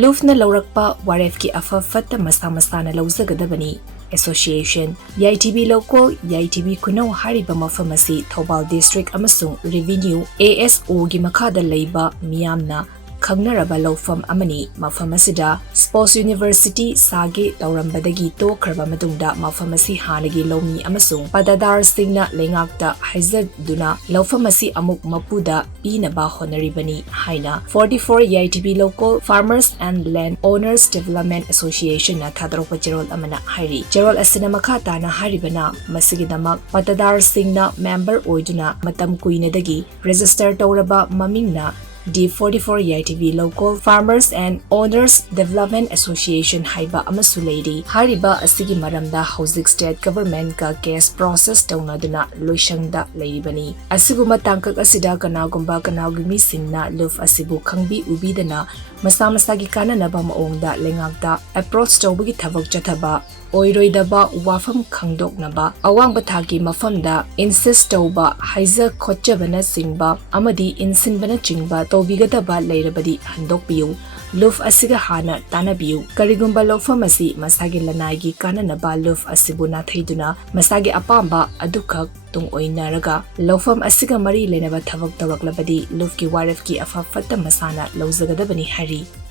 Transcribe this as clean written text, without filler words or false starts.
ꯂꯨꯐꯅ ꯂꯧꯔꯛꯄ ꯋꯥꯔꯦꯞꯀꯤ ꯑꯐ ꯐꯠꯇ ꯃꯁꯥ ꯃꯁꯥꯅ ꯂꯧꯖꯒꯗꯕꯅꯤ꯫ ꯑꯦꯁꯣꯁꯤꯌꯦꯁꯟ ꯌꯥꯏꯊꯤꯕꯤ ꯂꯧꯀꯣꯜ ꯌꯥꯏꯊꯤꯕꯤ ꯈꯨꯅꯧ ꯍꯥꯏꯔꯤꯕ ꯃꯐꯝ ꯑꯁꯤ ꯊꯧꯕꯥꯜ ꯗꯤꯁꯇ꯭ꯔꯤꯛ ꯑꯃꯁꯨꯡ ꯔꯦꯚꯤꯅ꯭ꯌꯨ ASOꯒꯤ ꯃꯈꯥꯗ ꯂꯩꯕ ꯃꯤꯌꯥꯝꯅ ꯈꯪꯅꯔꯕ ꯂꯧꯐꯝ ꯑꯃꯅꯤ꯫ ꯃꯐꯝ ꯑꯁꯤꯗ ꯁ꯭ꯄꯣꯔꯠꯁ ꯌꯨꯅꯤꯚꯔꯁꯤꯇꯤ ꯁꯥꯒꯦ ꯇꯧꯔꯝꯕꯗꯒꯤ ꯇꯣꯛꯈ꯭ꯔꯕ ꯃꯇꯨꯡꯗ ꯃꯐꯝ ꯑꯁꯤ ꯍꯥꯟꯅꯒꯤ ꯂꯧꯃꯤ ꯑꯃꯁꯨꯡ ꯄꯇꯗꯥꯔꯁꯤꯡꯅ ꯂꯩꯉꯥꯛꯇ ꯍꯥꯏꯖꯗꯨꯅ ꯂꯧꯐꯝ ꯑꯁꯤ ꯑꯃꯨꯛ ꯃꯄꯨꯗ ꯄꯤꯅꯕ ꯍꯣꯠꯅꯔꯤꯕꯅꯤ ꯍꯥꯏꯅ 44 ꯌꯥꯏꯊꯤꯕꯤ ꯂꯣꯀꯜ ꯐꯥꯔꯃꯔꯁ ꯑꯦꯟड ꯂꯦꯟ ꯑꯣꯅꯔꯁ ꯗꯤꯚꯦꯂꯞꯃꯦꯟꯠ ꯑꯦꯁꯣꯁꯤꯌꯦꯁꯟꯅ ꯊꯥꯗꯣꯔꯛꯄ ꯆꯦꯔꯣꯜ ꯑꯃꯅ ꯍꯥꯏꯔꯤ꯫ ꯆꯦꯔꯣꯜ ꯑꯁꯤꯅ ꯃꯈꯥ ꯇꯥꯅ ꯍꯥꯏꯔꯤꯕꯅ ꯃꯁꯤꯒꯤꯗꯃꯛ ꯄꯇꯗꯥꯔꯁꯤꯡꯅ ꯃꯦꯝꯕꯔ ꯑꯣꯏꯗꯨꯅ ꯃꯇꯝ ꯀꯨꯏꯅꯗꯒꯤ ꯔꯦꯖꯤꯁꯇꯔ ꯇꯧꯔꯕ ꯃꯃꯤꯡꯅ D44 Yaithibi local farmers and owners development association ꯍꯥꯏꯕ ꯑꯃꯁꯨ ꯂꯩꯔꯤ꯫ ꯍꯥꯏꯔꯤꯕ ꯑꯁꯤꯒꯤ ꯃꯔꯝꯗ ꯍꯧꯖꯤꯛ ꯁ꯭ꯇꯦꯠ ꯒꯚꯔꯟꯃꯦꯟꯠꯀ ꯀꯦꯁ ꯄ꯭ꯔꯣꯁꯦꯁ ꯇꯧꯅꯗꯨꯅ ꯂꯣꯏꯁꯪꯗ ꯂꯩꯔꯤꯕꯅꯤ꯫ ꯑꯁꯤꯒꯨꯝꯕ ꯇꯥꯡꯀꯛ ꯑꯁꯤꯗ ꯀꯅꯥꯒꯨꯝꯕ ꯀꯅꯥꯒꯨꯝꯕꯤ ꯃꯤꯁꯤꯡꯅ ꯂꯨꯐ ꯑꯁꯤꯕꯨ ꯈꯪꯕꯤ ꯎꯕꯤꯗꯅ ꯃꯁꯥ ꯃꯁꯥꯒꯤ ꯀꯥꯟꯅꯅꯕ ꯃꯑꯣꯡꯗ ꯂꯩꯉꯥꯛꯇ ꯑꯦꯄ꯭ꯔꯣꯆ ꯇꯧꯕꯒꯤ ꯊꯕꯛ ꯆꯠꯊꯕ, ꯑꯣꯏꯔꯣꯏꯗꯕ ꯋꯥꯐꯝ ꯈꯪꯗꯣꯛꯅꯕ, ꯑꯋꯥꯡꯕ ꯊꯥꯛꯀꯤ ꯃꯐꯝꯗ ꯏꯟꯁꯤꯁ ꯇꯧꯕ, ꯍꯥꯏꯖ ꯈꯣꯠꯆꯕꯅꯆꯤꯡꯕ ꯑꯃꯗꯤ ꯏꯟꯁꯤꯟꯕꯅꯆꯤꯡꯕ ꯇꯧꯕꯤꯒꯗꯕ ꯂꯩꯔꯕꯗꯤ ꯍꯟꯗꯣꯛꯄꯤꯌꯨ꯫ ꯂꯨꯐ ꯑꯁꯤꯒ ꯍꯥꯟꯅ ꯇꯥꯟꯅꯕꯤꯌꯨ꯫ ꯀꯔꯤꯒꯨꯝꯕ ꯂꯧꯐꯝ ꯑꯁꯤ ꯃꯁꯥꯒꯤ ꯂꯅꯥꯏꯒꯤ ꯀꯥꯟꯅꯅꯕ ꯂꯨꯐ ꯑꯁꯤꯕꯨ ꯅꯥꯊꯩꯗꯨꯅ ꯃꯁꯥꯒꯤ ꯑꯄꯥꯝꯕ ꯑꯗꯨꯈꯛ ꯇꯨꯡ ꯑꯣꯏꯅꯔꯒ ꯂꯧꯐꯝ ꯑꯁꯤꯒ ꯃꯔꯤ ꯂꯩꯅꯕ ꯊꯕꯛ ꯇꯧꯔꯛꯂꯕꯗꯤ ꯂꯨꯐꯀꯤ ꯋꯥꯔꯦꯞꯀꯤ ꯑꯐ ꯐꯠꯇ ꯃꯁꯥꯅ ꯂꯧꯖꯒꯗꯕꯅꯤ ꯍꯥꯏꯔꯤ꯫